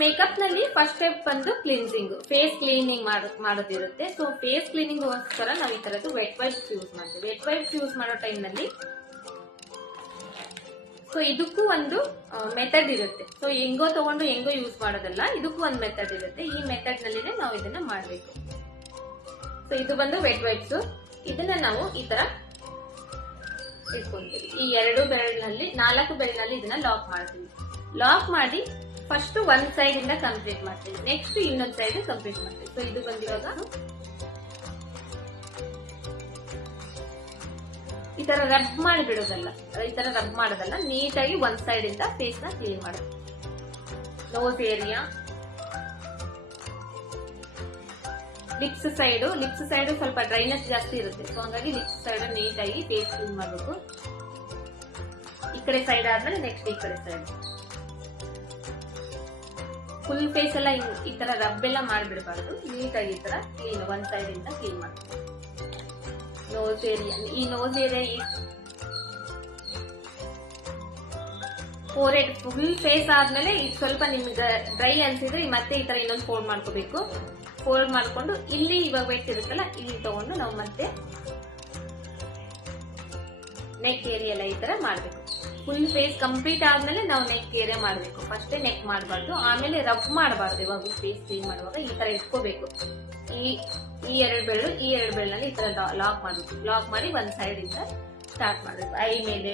Makeup ನಲ್ಲಿ first step ಬಂದು cleansing, face cleaning ಮಾಡೋದಿರುತ್ತೆ. ಸೊ ಫೇಸ್ ಕ್ಲೀನಿಂಗ್ ಗೋಸ್ಕರ ನಾವು ಈ ತರದ್ದು ವೆಟ್ ವೈಪ್ಸ್ ಯೂಸ್ ಮಾಡ್ತೀವಿ. ವೆಟ್ ವೈಪ್ಸ್ ಯೂಸ್ ಮಾಡೋ ಟೈಮ್ ನಲ್ಲಿ ಸೊ ಇದಕ್ಕೂ ಒಂದು ಮೆಥಡ್ ಇರುತ್ತೆ. ಸೊ ಹೆಂಗೋ ತಗೊಂಡು ಹೆಂಗೋ ಯೂಸ್ ಮಾಡೋದಲ್ಲ, ಇದಕ್ಕೂ ಒಂದು ಮೆಥಡ್ ಇರುತ್ತೆ. ಈ ಮೆಥಡ್ ನಲ್ಲಿನೇ ನಾವು ಇದನ್ನ ಮಾಡಬೇಕು. ಸೊ ಇದು ಬಂದು ವೆಟ್ ವೈಪ್ಸ್. ಇದನ್ನ ನಾವು ಈ ತರ ಇಟ್ಕೊಂತೀವಿ. ಈ 2 ಬೆರಳಿನಲ್ಲಿ 4 ಬೆರಳಿನಲ್ಲಿ ಇದನ್ನ ಲಾಕ್ ಮಾಡ್ತೀವಿ. ಲಾಕ್ ಮಾಡಿ ಫಸ್ಟ್ ಒಂದ್ ಸೈಡ್ ಇಂದ ಕಂಪ್ಲೀಟ್ ಮಾಡ್ತೀವಿ, ನೆಕ್ಸ್ಟ್ ಇನ್ನೊಂದ್ ಸೈಡ್ ಕಂಪ್ಲೀಟ್ ಮಾಡ್ತೀವಿ. ಸೊ ಇದು ಬಂದಿವಾಗ ಈ ತರ ರಬ್ ಮಾಡಿ ಬಿಡೋದಲ್ಲ, ಈ ತರ ರಬ್ ಮಾಡೋದಲ್ಲ, ನೀಟಾಗಿ ಒಂದ್ ಸೈಡ್ ಇಂದ ಫೇಸ್ ನ ಕ್ಲೀನ್ ಮಾಡೋದು. ನೋಸ್ ಏರಿಯಾ, ಲಿಪ್ಸ್ ಸೈಡ್ ಸ್ವಲ್ಪ ಡ್ರೈನೆಸ್ ಜಾಸ್ತಿ ಇರುತ್ತೆ. ಸೊ ಹಂಗಾಗಿ ಲಿಪ್ಸ್ ಸೈಡ್ ನೀಟಾಗಿ ಫೇಸ್ ಕ್ಲೀನ್ ಮಾಡಬೇಕು. ಈ ಕಡೆ ಸೈಡ್ ಆದ್ಮೇಲೆ ನೆಕ್ಸ್ಟ್ ಈ ಕಡೆ ಸೈಡ್. ಫುಲ್ ಫೇಸ್ ಎಲ್ಲ ಈ ತರ ರಬ್ ಎಲ್ಲ ಮಾಡ್ಬಿಡಬಾರ್ದು, ನೀಟಾಗಿ ಈ ತರ ಕ್ಲೀನ್ ಒಂದ್ ಸೈಡ್ ಇಂದ ಕ್ಲೀನ್ ಮಾಡ್ತೀವಿ. ನೋಸ್ ಏರಿಯಾ, ಈ nose area, forehead full face ಆದ್ಮೇಲೆ ಈಗ ಸ್ವಲ್ಪ ನಿಮ್ಗೆ ಡ್ರೈ ಅನ್ಸಿದ್ರೆ ಮತ್ತೆ ಈ ತರ ಇನ್ನೊಂದು ಫೋಲ್ಡ್ ಮಾಡ್ಕೋಬೇಕು. ಫೋಲ್ಡ್ ಮಾಡ್ಕೊಂಡು ಇಲ್ಲಿ ಇವಾಗ ವೆಟ್ ಇರುತ್ತಲ್ಲ ಇಲ್ಲಿ ತಗೊಂಡು ನಾವು ಮತ್ತೆ ನೆಕ್ ಏರಿಯಾ ಎಲ್ಲ ಈ ತರ ಮಾಡ್ಬೇಕು. ಫುಲ್ ಫೇಸ್ ಕಂಪ್ಲೀಟ್ ಆದ್ಮೇಲೆ ನಾವು ನೆಕ್ ಏರಿಯಾ ಮಾಡ್ಬೇಕು. ಫಸ್ಟ್ ನೆಕ್ ಮಾಡಬಾರ್ದು, ಆಮೇಲೆ ರಬ್ ಮಾಡಬಾರ್ದು. ಇವಾಗ ಫೇಸ್ ಕ್ಲೀನ್ ಮಾಡುವಾಗ ಈ ತರ ಇಟ್ಕೋಬೇಕು. ಈ 2 ಬೆರಳಲ್ಲಿ ಈ ತರ ಲಾಕ್ ಮಾಡಬೇಕು. ಲಾಕ್ ಮಾಡಿ ಒಂದ್ ಸೈಡ್ ಇಂದ ಸ್ಟಾರ್ಟ್ ಮಾಡಬೇಕು. ಐ ಮೇಲೆ